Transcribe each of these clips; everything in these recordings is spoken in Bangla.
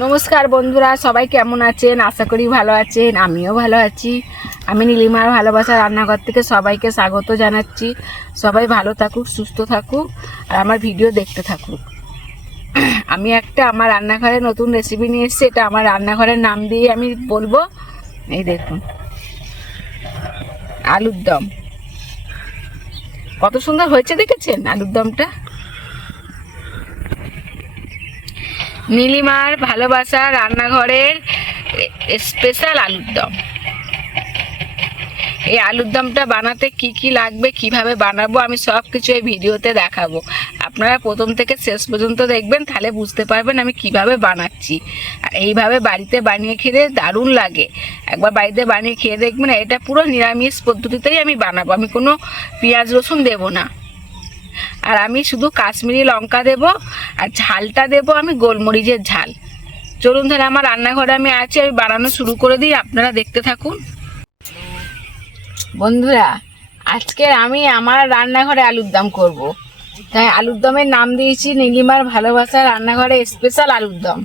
নমস্কার বন্ধুরা, সবাই কেমন আছেন? আশা করি ভালো আছেন। আমিও ভালো আছি। আমি নীলিমার ভালোবাসা রান্নাঘর থেকে সবাইকে স্বাগত জানাচ্ছি। সবাই ভালো থাকুক, সুস্থ থাকুক, আর আমার ভিডিও দেখতে থাকুক। আমি আমার রান্নাঘরে নতুন রেসিপি নিয়ে এসেছি। এটা আমার রান্নাঘরের নাম দিয়ে আমি বলবো। এই দেখুন, আলুর দম। কত সুন্দর হয়েছে দেখেছেন আলুর দমটা? নীলিমার ভালোবাসা রান্নাঘরের স্পেশাল আলুর দম। এই আলুর দমটা বানাতে কি কি লাগবে, কিভাবে বানাবো, আমি সব কিছু এই ভিডিওতে দেখাবো। আপনারা প্রথম থেকে শেষ পর্যন্ত দেখবেন, তাহলে বুঝতে পারবেন আমি কিভাবে বানাচ্ছি। আর এইভাবে বাড়িতে বানিয়ে খেলে দারুণ লাগে। একবার বাড়িতে বানিয়ে খেয়ে দেখবেন। এটা পুরো নিরামিষ পদ্ধতিতেই আমি বানাবো। আমি কোনো পেঁয়াজ রসুন দেবো না। আর আমি শুধু কাশ্মীরি লঙ্কা দেব, আর ঝালটা দেব আমি গোলমরিচের ঝাল। চলুন তাহলে আমার রান্নাঘরে আমি আছি, আমি বানানো শুরু করে দিই, আপনারা দেখতে থাকুন। বন্ধুরা, আজকে আমি আমার রান্নাঘরে আলুর দম করব। তাই আলুর দমের নাম দিয়েছি নীলিমার ভালোবাসা রান্নাঘরে স্পেশাল আলুর দম।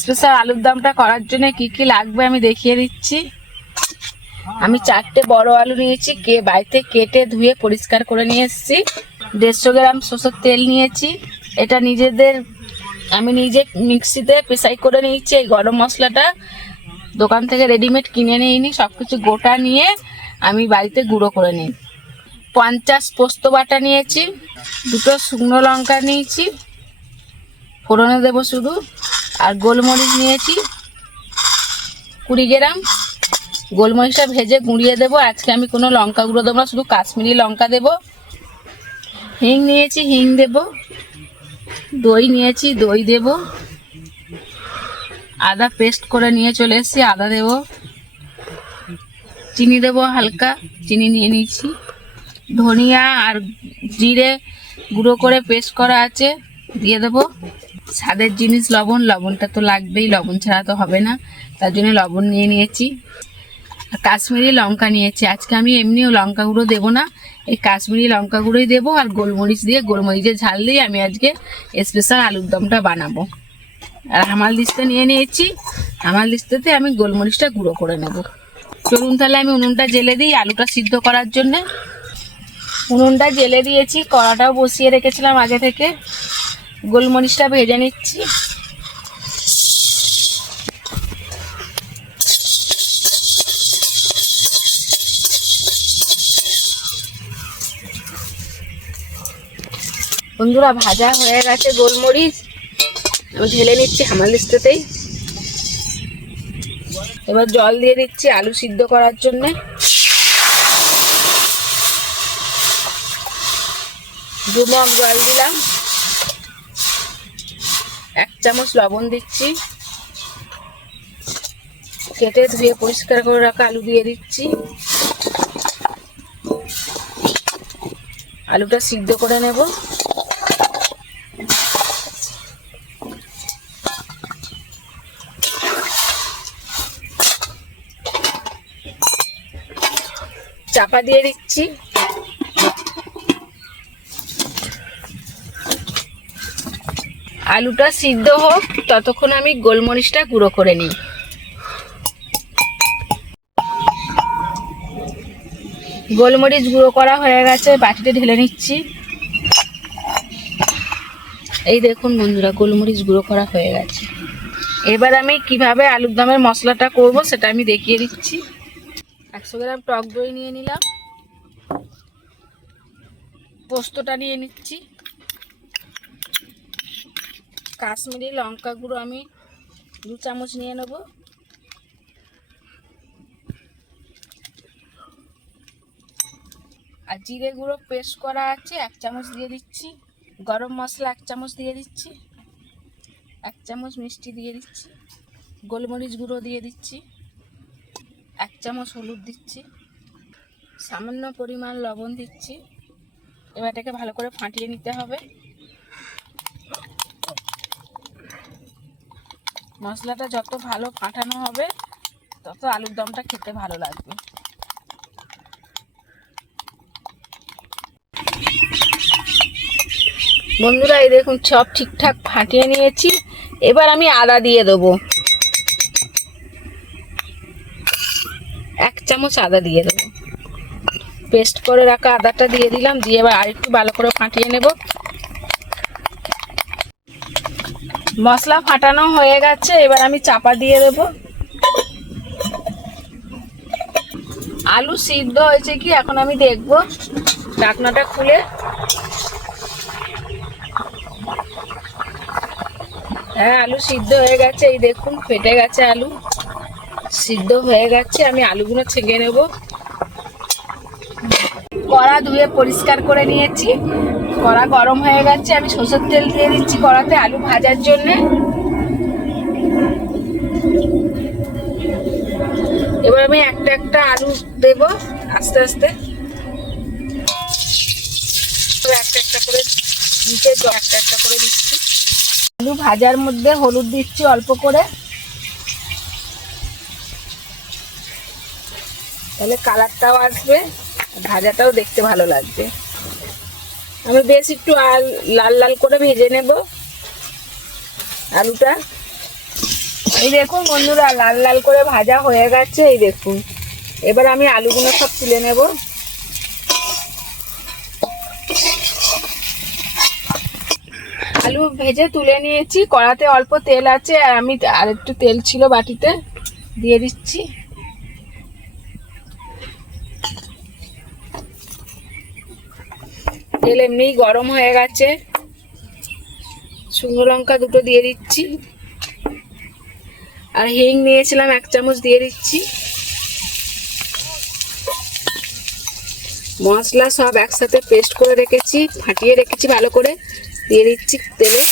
স্পেশাল আলুর দমটা করার জন্য কি কি লাগবে আমি দেখিয়ে দিচ্ছি। আমি 4টে বড় আলু নিয়েছি, বাড়িতে কেটে ধুয়ে পরিষ্কার করে নিয়ে এসেছি। 150 গ্রাম সরষের তেল নিয়েছি। এটা আমি নিজে মিক্সিতে পেশাই করে নিয়েছি। এই গরম মশলাটা দোকান থেকে রেডিমেড কিনে নিইনি, সব কিছু গোটা নিয়ে আমি বাড়িতে গুঁড়ো করে নিই। 50 পোস্ত বাটা নিয়েছি। 2টো শুকনো লঙ্কা নিয়েছি, ফোড়নে দেবো শুধু। আর গোলমরিচ নিয়েছি 20 গ্রাম। গোলমরিচটা ভেজে গুঁড়িয়ে দেবো। আজকে আমি কোনো লঙ্কা গুঁড়ো দেবো না, শুধু কাশ্মীরি লঙ্কা দেবো। হিং নিয়েছি, হিং দেবো। দই নিয়েছি, দই দেবো। আদা পেস্ট করে নিয়ে চলে এসেছি, আদা দেবো। চিনি দেবো হালকা, চিনি নিয়ে নিয়েছি। ধনিয়া আর জিরে গুঁড়ো করে পেস্ট করা আছে, দিয়ে দেবো। স্বাদের জিনিস লবণ, লবণটা তো লাগবেই, লবণ ছাড়া তো হবে না, তার জন্য লবণ নিয়ে নিয়েছি। কাশ্মীরি লঙ্কা নিয়েছি। আজকে আমি এমনিও লঙ্কা গুঁড়ো দেবো না, এই কাশ্মীরি লঙ্কা গুঁড়োই দেবো। আর গোলমরিচ দিয়ে, গোলমরিচের ঝাল দিয়ে আমি আজকে স্পেশাল আলুর দমটা বানাবো। আর হামাল দিস্তা নিয়ে নিয়েছি, হামাল দিস্তাতে আমি গোলমরিচটা গুঁড়ো করে নেব। চলুন তাহলে আমি উনুনটা জেলে দিই আলুটা সিদ্ধ করার জন্যে। উনুনটা জেলে দিয়েছি, কড়াটাও বসিয়ে রেখেছিলাম আগে থেকে। গোলমরিচটা ভেজে নিচ্ছি। বন্ধুরা, ভাজা হয়ে গেছে গোলমরিচ, আমি ঢেলে নিচ্ছি হামাল দিস্তাতেই। এবার জল দিয়ে দিচ্ছি আলু সিদ্ধ করার জন্য। 2 মগ জল দিলাম। 1 চামচ লবণ দিচ্ছি। কেটে ধুয়ে পরিষ্কার করে রাখা আলু দিয়ে দিচ্ছি। আলুটা সিদ্ধ করে নেব। চাপা দিয়ে দিচ্ছি। আলুটা সিদ্ধ হোক, ততক্ষণ আমি গোলমরিচটা গুঁড়ো করে নিই। গোলমরিচ গুঁড়ো করা হয়ে গেছে, বাটিতে ঢেলে নিচ্ছি। এই দেখুন বন্ধুরা, গোলমরিচ গুঁড়ো করা হয়ে গেছে। এবার আমি কিভাবে আলুর দমের মশলাটা করব সেটা আমি দেখিয়ে দিচ্ছি। 100 গ্রাম টক দই নিয়ে নিলাম। পোস্তটা নিয়ে নিচ্ছি। কাশ্মীরি লঙ্কা গুঁড়ো আমি 2 চামচ নিয়ে নেব। আর জিরে গুঁড়ো পেস্ট করা আছে 1 চামচ দিয়ে দিচ্ছি। গরম মশলা 1 চামচ দিয়ে দিচ্ছি। 1 চামচ মিষ্টি দিয়ে দিচ্ছি। গোলমরিচ গুঁড়ো দিয়ে দিচ্ছি। 1 চামচ হলুদ দিচ্ছি। সামান্য পরিমাণ লবণ দিচ্ছি। এবার এটাকে ভালো করে ফাটিয়ে নিতে হবে। মশলাটা যত ভালো ফাটানো হবে, তত আলুর দমটা খেতে ভালো লাগবে। বন্ধুরা, এই দেখুন সব ঠিকঠাক ফাটিয়ে নিয়েছি। এবার আমি আদা দিয়ে দেবো, 1 চামচ আদা দিয়ে দেবো। পেস্ট করে রাখা আদাটা দিয়ে দিলাম, দিয়ে এবার আরেকটু ভালো করে ফাটিয়ে নেব। মশলা ফাটানো হয়ে গেছে, এবার আমি চাপা দিয়ে দেব। আলু সিদ্ধ হয়েছে কি এখন আমি দেখব, ঢাকনাটা খুলে। হ্যাঁ, আলু সিদ্ধ হয়ে গেছে, এই দেখুন ফেটে গেছে, আলু সিদ্ধ হয়ে গেছে। আমি আলুগুলো ছেঁকে নেব। কড়া ধুয়ে পরিষ্কার করে নিয়েছি, কড়া গরম হয়ে গেছে। আমি সরষের তেল দিয়ে দিচ্ছি কড়াতে আলু ভাজার জন্য। এবার আমি একটা একটা আলু দেব আস্তে আস্তে, একটা একটা করে নিচে একটা একটা করে দিচ্ছি। আলু ভাজার মধ্যে হলুদ দিচ্ছি অল্প করে, তাহলে কালারটাও আসবে, ভাজাটাও দেখতে ভালো লাগবে। আমি বেশ একটু লাল লাল করে ভেজে নেব আলুটা। এই দেখুন বন্ধুরা, লাল লাল করে ভাজা হয়ে গেছে, এই দেখুন। এবার আমি আলুগুলো সব তুলে নেব। আলু ভেজে তুলে নিয়েছি, কড়াতে অল্প তেল আছে, আর আমি আর একটু তেল ছিল বাটিতে, দিয়ে দিচ্ছি। তেল এমনিই গরম হয়ে গেছে, শুকনো লঙ্কা দুটো দিয়ে দিচ্ছি, আর হিং নিয়েছিলাম 1 চামচ দিয়ে দিচ্ছি। মশলা সব একসাথে পেস্ট করে রেখেছি, ফাটিয়ে রেখেছি ভালো করে, দিয়ে দিচ্ছি তেলে।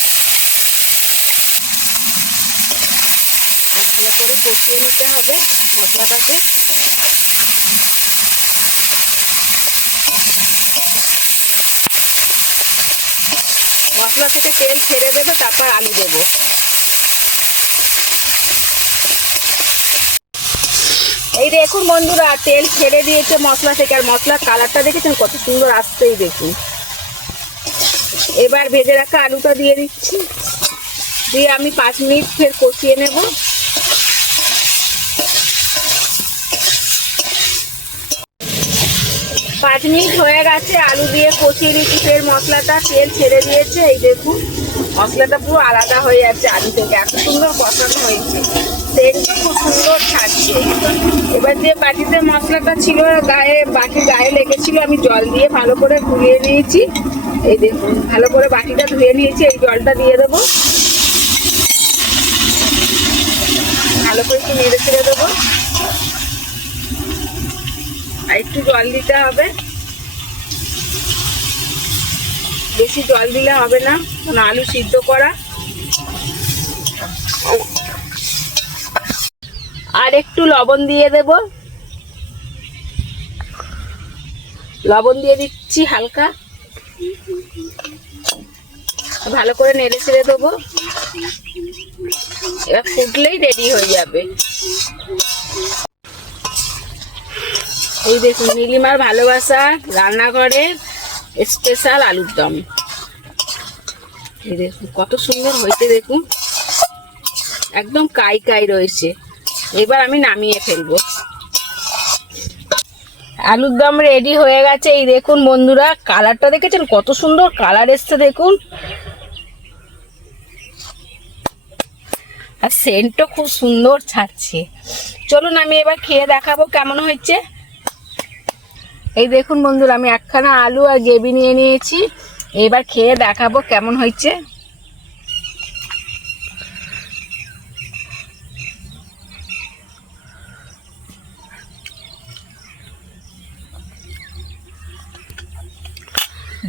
ভালো করে কষিয়ে নিতে হবে মশলাটাকে। মশলা থেকে তেল ছেড়ে দেবে, তারপর আলু দেবো। এই দেখুন বন্ধুরা, তেল ছেড়ে দিয়েছে মশলা থেকে, আর মশলার কালারটা দেখেছেন কত সুন্দর আসছেই দেখুন। এবার ভেজে রাখা আলুটা দিয়ে দিচ্ছি, দিয়ে আমি 5 মিনিট ফের কষিয়ে নেব। পাঁচ মিনিট হয়ে গেছে, আলু দিয়ে কষিয়ে নিচ্ছি, ফের মশলাটা তেল ছেড়ে দিয়েছে। এই দেখুন মশলাটা পুরো আলাদা হয়ে যাচ্ছে আলু থেকে, এত সুন্দর কষানো হয়েছে, তেলটা খুব সুন্দর ছাড়ছে। এবার যে বাটিতে মশলাটা ছিল বাটির গায়ে লেগেছিল, আমি জল দিয়ে ভালো করে ধুয়ে নিয়েছি। এই দেখুন ভালো করে বাটিটা ধুয়ে নিয়েছি, এই জলটা দিয়ে দেবো। ভালো করে একটু নেড়ে ছেড়ে দেবো, আর একটু জল দিতে হবে, বেশি জল দিলে হবে না, কারণ আলু সিদ্ধ করা। আর একটু লবণ দিয়ে দেব, লবণ দিয়ে দিচ্ছি হালকা, ভালো করে নেড়ে ছেড়ে দেবো। এবার ফুটলেই রেডি হয়ে যাবে। এই দেখুন নীলিমার ভালোবাসা রান্নাঘরের স্পেশাল আলুর দম। এই দেখুন কত সুন্দর হয়েছে, দেখুন একদম কাই কাই রয়েছে। এবার আমি নামিয়ে ফেলবো। আলুর দম রেডি হয়ে গেছে। এই দেখুন বন্ধুরা, কালারটা দেখেছেন কত সুন্দর কালার এসছে দেখুন, আর সেন্টও খুব সুন্দর ছাড়ছে। চলুন আমি এবার খেয়ে দেখাবো কেমন হয়েছে। এই দেখুন বন্ধুরা, আমি একখানা আলু আর গ্রেভি নিয়ে নিয়েছি, এবার খেয়ে দেখাবো কেমন হয়েছে।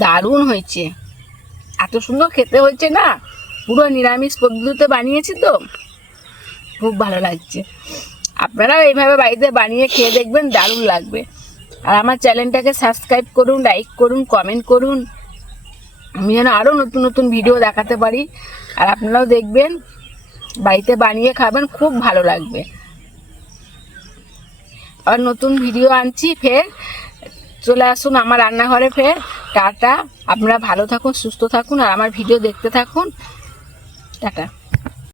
দারুণ হয়েছে, এত সুন্দর খেতে হয়েছে না, পুরো নিরামিষ পদ্ধতিতে বানিয়েছি তো, খুব ভালো লাগছে। আপনারাও এইভাবে বাড়িতে বানিয়ে খেয়ে দেখবেন, দারুণ লাগবে। আর আমার চ্যানেলটাকে সাবস্ক্রাইব করুন, লাইক করুন, কমেন্ট করুন, আমি যেন আরও নতুন নতুন ভিডিও দেখাতে পারি। আর আপনারাও দেখবেন, বাড়িতে বানিয়ে খাবেন, খুব ভালো লাগবে। আর নতুন ভিডিও আনছি, ফের চলে আসুন আমার রান্নাঘরে ফের। টাটা, আপনারা ভালো থাকুন, সুস্থ থাকুন, আর আমার ভিডিও দেখতে থাকুন। টাটা।